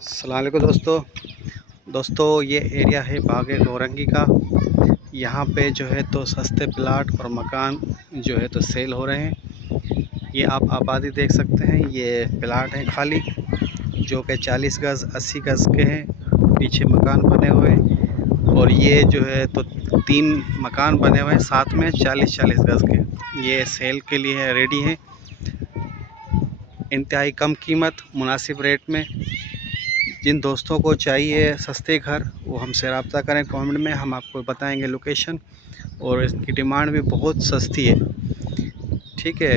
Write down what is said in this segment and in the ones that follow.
अस्सलाम वालेकुम दोस्तों ये एरिया है बागे गौरंगी का। यहाँ पे जो है तो सस्ते प्लाट और मकान जो है तो सेल हो रहे हैं। ये आप आबादी देख सकते हैं, ये प्लाट हैं खाली जो कि 40 गज़ 80 गज़ के हैं। पीछे मकान बने हुए और ये जो है तो 3 मकान बने हुए हैं साथ में 40-40 गज़ के। ये सेल के लिए रेडी हैं। इंतहाई कम कीमत मुनासिब रेट में। जिन दोस्तों को चाहिए सस्ते घर वो हमसे रब्ता करें कमेंट में, हम आपको बताएंगे लोकेशन। और इसकी डिमांड भी बहुत सस्ती है, ठीक है।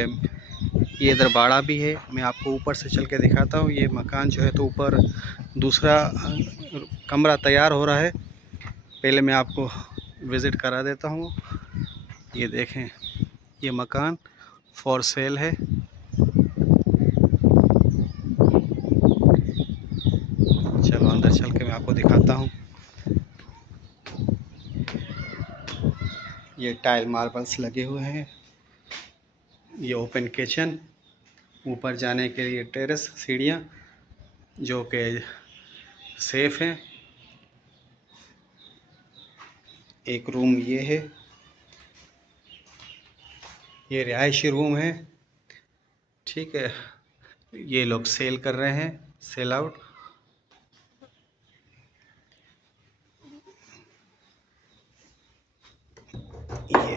ये इधर बाड़ा भी है, मैं आपको ऊपर से चल के दिखाता हूँ। ये मकान जो है तो ऊपर दूसरा कमरा तैयार हो रहा है, पहले मैं आपको विज़िट करा देता हूँ। ये देखें, ये मकान फॉर सेल है। चलो अंदर चल के मैं आपको दिखाता हूँ। ये टाइल मार्बल्स लगे हुए हैं। ये ओपन किचन, ऊपर जाने के लिए टेरेस सीढ़ियाँ जो कि सेफ हैं। एक रूम ये है, ये रिहायशी रूम है, ठीक है। ये लोग सेल कर रहे हैं, सेल आउट। ये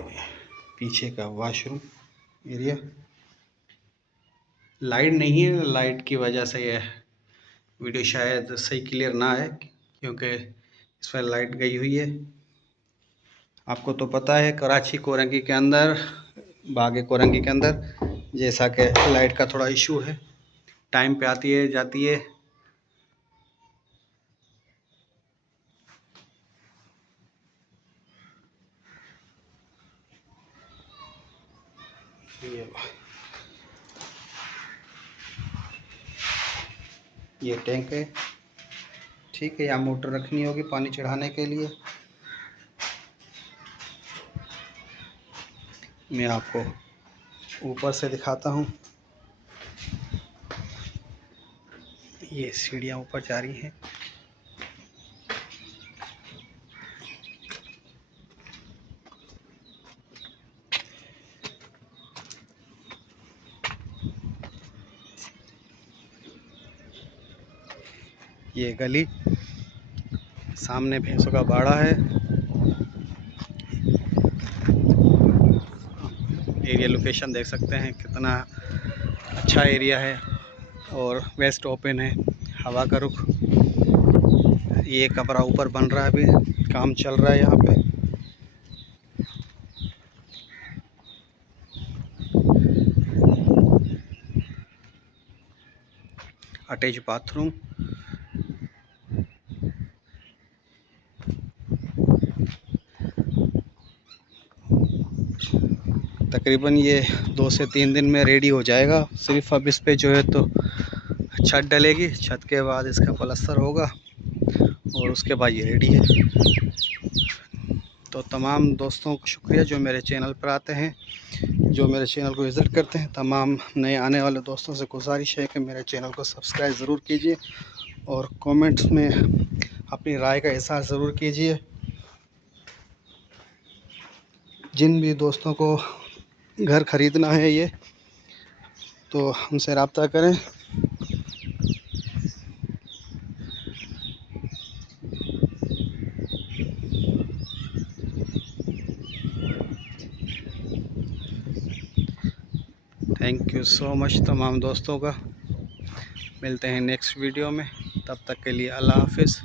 पीछे का वॉशरूम एरिया। लाइट नहीं है, लाइट की वजह से ये वीडियो शायद सही क्लियर ना आए, क्योंकि इस पर लाइट गई हुई है। आपको तो पता है कराची कोरंगी के अंदर, बागे कोरंगी के अंदर जैसा कि लाइट का थोड़ा इशू है, टाइम पे आती है जाती है। ये टैंक है, ठीक है। यहाँ मोटर रखनी होगी पानी चढ़ाने के लिए। मैं आपको ऊपर से दिखाता हूँ। ये सीढ़ियाँ ऊपर जा रही हैं। ये गली, सामने भैंसों का बाड़ा है। एरिया लोकेशन देख सकते हैं, कितना अच्छा एरिया है और वेस्ट ओपन है, हवा का रुख। ये कमरा ऊपर बन रहा है, अभी काम चल रहा है यहाँ पे। Attach bathroom. तकरीबन ये 2 से 3 दिन में रेडी हो जाएगा। सिर्फ अब इस पे जो है तो छत डलेगी, छत के बाद इसका प्लास्टर होगा और उसके बाद ये रेडी है। तो तमाम दोस्तों को शुक्रिया जो मेरे चैनल पर आते हैं, जो मेरे चैनल को विज़िट करते हैं। तमाम नए आने वाले दोस्तों से गुजारिश है कि मेरे चैनल को सब्सक्राइब ज़रूर कीजिए और कमेंट्स में अपनी राय का इज़हार ज़रूर कीजिए। जिन भी दोस्तों को घर ख़रीदना है ये, तो हमसे रब्ता करें। थैंक यू सो मच तमाम दोस्तों का। मिलते हैं नेक्स्ट वीडियो में, तब तक के लिए अल्लाह हाफ़िज़।